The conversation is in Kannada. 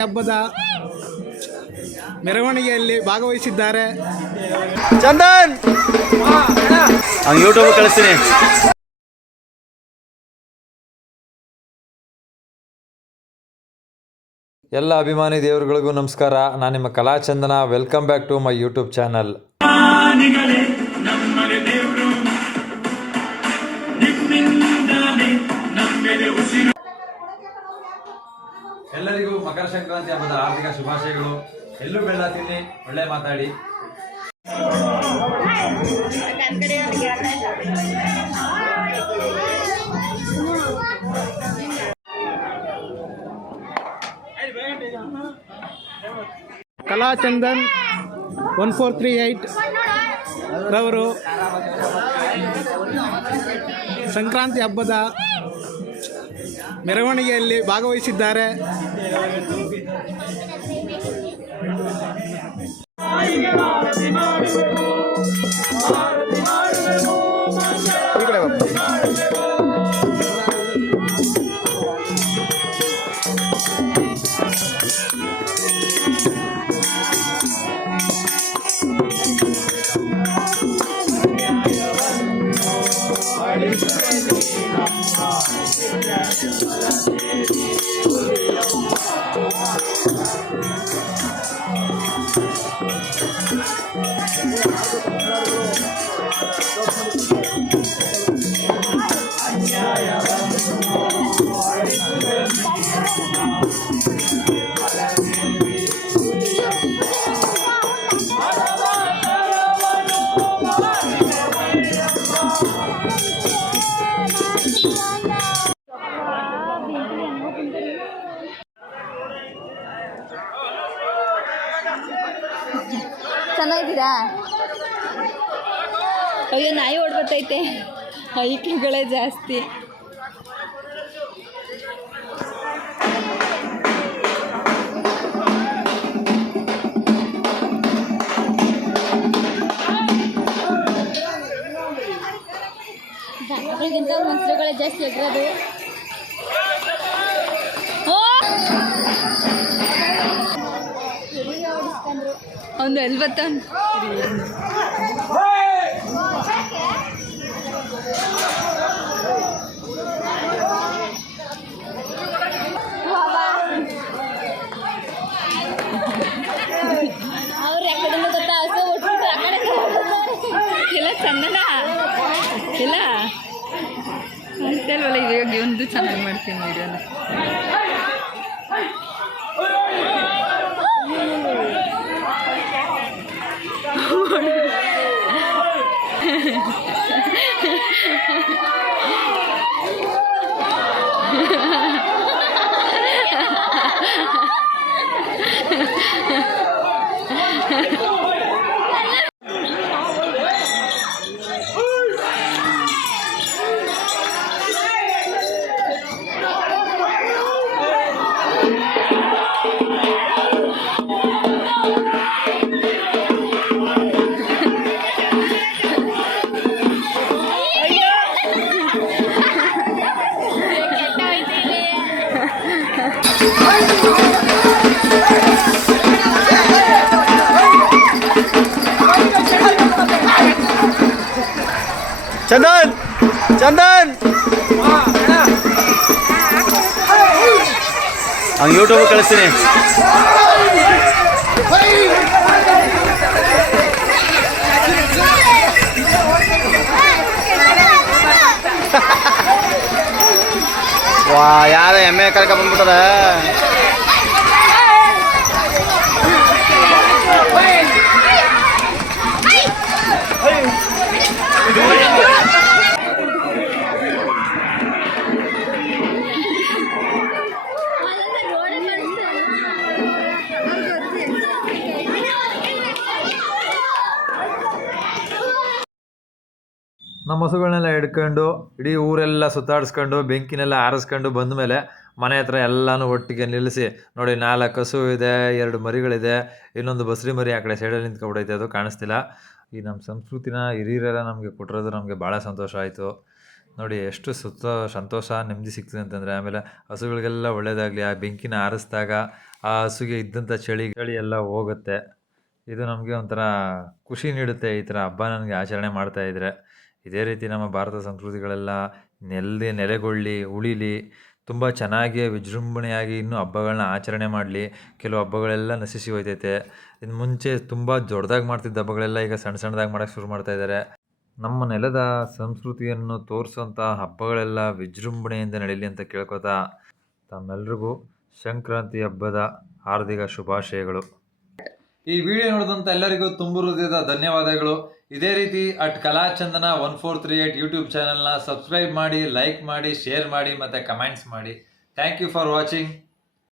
ಹಬ್ಬದ ಮೆರವಣಿಗೆಯಲ್ಲಿ ಭಾಗವಹಿಸಿದ್ದಾರೆ. ಚಂದನ್ ಯೂಟ್ಯೂಬ್ ಕಳಿಸ್ತೀನಿ. ಎಲ್ಲ ಅಭಿಮಾನಿ ದೇವರುಗಳಿಗೂ ನಮಸ್ಕಾರ. ನಾನು ನಿಮ್ಮ Kalachandana. Welcome back to my YouTube channel. ಎಲ್ಲರಿಗೂ ಮಕರ ಸಂಕ್ರಾಂತಿ ಹಬ್ಬದ ಆರ್ಥಿಕ ಶುಭಾಶಯಗಳು. ಎಲ್ಲೂ ಬೆಲ್ಲ ತಿನ್ನಿ, ಒಳ್ಳೆ ಮಾತಾಡಿ. ಕಲಾಚಂದನ್ 1438 ರವರು ಸಂಕ್ರಾಂತಿ ಹಬ್ಬದ ಮೆರವಣಿಗೆಯಲ್ಲಿ ಭಾಗವಹಿಸಿದ್ದಾರೆ. ಚೆನ್ನಾಗಿದ್ದೀರಾ? ಅಯ್ಯೋ, ನಾಯಿ ಓಡ್ಬತ್ತೈತೆ. ಹೈಕ್ಳುಗಳೇ ಜಾಸ್ತಿ. ಮಕ್ಕಳಿಗಿಂತ ಮೊಸರುಗಳೇ ಜಾಸ್ತಿ ಎಗ್ರದು. ಒಂದು ಎಲ್ಲಿ ಬರ್ತಾನೆ. ಅವ್ರು ಯಾಕಡೆ ಗೊತ್ತಾ, ಹಸು ಉಟ್ಬಿಟ್ಟು ಆ ಕಡೆ ಇಲ್ಲ ಚಂದನ ಇಲ್ಲ ಅಂತಲ್ವಲ್ಲ. ಇವಾಗ ಒಂದು ಚೆನ್ನಾಗಿ ಮಾಡ್ತೀನಿ ವಿಡಿಯೋನ. ಚಂದನ್ ಚಂದನ್ ಯೂಟ್ಯೂಬ್ ಕಳಿಸ್ತೀನಿ. ವಾ, ಯಾರ ಎಮ್ಮೆ ಕರ್ಕ ಬಂದ್ಬಿಟ್ಟದ. ನಮ್ಮ ಹಸುಗಳನ್ನೆಲ್ಲ ಹಿಡ್ಕೊಂಡು ಇಡೀ ಊರೆಲ್ಲ ಸುತ್ತಾಡಿಸ್ಕೊಂಡು ಬೆಂಕಿನೆಲ್ಲ ಆರಿಸ್ಕೊಂಡು ಬಂದ ಮೇಲೆ ಮನೆ ಹತ್ರ ಎಲ್ಲನೂ ಒಟ್ಟಿಗೆ ನಿಲ್ಲಿಸಿ ನೋಡಿ, 4 ಹಸು ಇದೆ, 2 ಮರಿಗಳಿದೆ, ಇನ್ನೊಂದು ಬಸ್ರಿ ಮರಿ ಆ ಕಡೆ ಸೈಡಲ್ಲಿ ನಿಂತ್ಕೊಬಿಡೈತೆ, ಅದು ಕಾಣಿಸ್ತಿಲ್ಲ. ಈ ನಮ್ಮ ಸಂಸ್ಕೃತಿನ ಹಿರಿಯರೆಲ್ಲ ನಮಗೆ ಕೊಟ್ಟಿರೋದು ನಮಗೆ ಭಾಳ ಸಂತೋಷ ಆಯಿತು. ನೋಡಿ ಎಷ್ಟು ಸಂತೋಷ, ನೆಮ್ಮದಿ ಸಿಗ್ತದೆ ಅಂತಂದರೆ. ಆಮೇಲೆ ಹಸುಗಳಿಗೆಲ್ಲ ಒಳ್ಳೆಯದಾಗಲಿ. ಆ ಬೆಂಕಿನ ಆರಿಸಿದಾಗ ಆ ಹಸುಗೆ ಇದ್ದಂಥ ಚಳಿ ಎಲ್ಲ ಹೋಗುತ್ತೆ. ಇದು ನಮಗೆ ಒಂಥರ ಖುಷಿ ನೀಡುತ್ತೆ ಈ ಥರ ಹಬ್ಬ ನನಗೆ ಆಚರಣೆ ಮಾಡ್ತಾ ಇದ್ದರೆ. ಇದೇ ರೀತಿ ನಮ್ಮ ಭಾರತ ಸಂಸ್ಕೃತಿಗಳೆಲ್ಲ ನೆಲೆಗೊಳ್ಳಿ, ಉಳಿಲಿ, ತುಂಬ ಚೆನ್ನಾಗಿ ವಿಜೃಂಭಣೆಯಾಗಿ ಇನ್ನೂ ಹಬ್ಬಗಳನ್ನ ಆಚರಣೆ ಮಾಡಲಿ. ಕೆಲವು ಹಬ್ಬಗಳೆಲ್ಲ ನಶಿಸಿ ಹೋಯ್ತೈತೆ. ಇನ್ನು ಮುಂಚೆ ತುಂಬ ದೊಡ್ಡದಾಗಿ ಮಾಡ್ತಿದ್ದ ಹಬ್ಬಗಳೆಲ್ಲ ಈಗ ಸಣ್ಣ ಸಣ್ಣದಾಗಿ ಮಾಡೋಕ್ಕೆ ಶುರು ಮಾಡ್ತಾ ಇದ್ದಾರೆ. ನಮ್ಮ ನೆಲದ ಸಂಸ್ಕೃತಿಯನ್ನು ತೋರಿಸುವಂಥ ಹಬ್ಬಗಳೆಲ್ಲ ವಿಜೃಂಭಣೆಯಿಂದ ನಡೀಲಿ ಅಂತ ಕೇಳ್ಕೊತಾ ತಮ್ಮೆಲ್ರಿಗೂ ಸಂಕ್ರಾಂತಿ ಹಬ್ಬದ ಹಾರ್ದಿಕ ಶುಭಾಶಯಗಳು. ಈ ವಿಡಿಯೋ ನೋಡಿದಂಥ ಎಲ್ಲರಿಗೂ ತುಂಬ ಹೃದಯದ ಧನ್ಯವಾದಗಳು. ಇದೇ ರೀತಿ @ಕಲಾಚಂದನ 1438 ಯೂಟ್ಯೂಬ್ ಚಾನಲ್ನ ಸಬ್ಸ್ಕ್ರೈಬ್ ಮಾಡಿ, ಲೈಕ್ ಮಾಡಿ, ಶೇರ್ ಮಾಡಿ ಮತ್ತು ಕಮೆಂಟ್ಸ್ ಮಾಡಿ. Thank you for watching.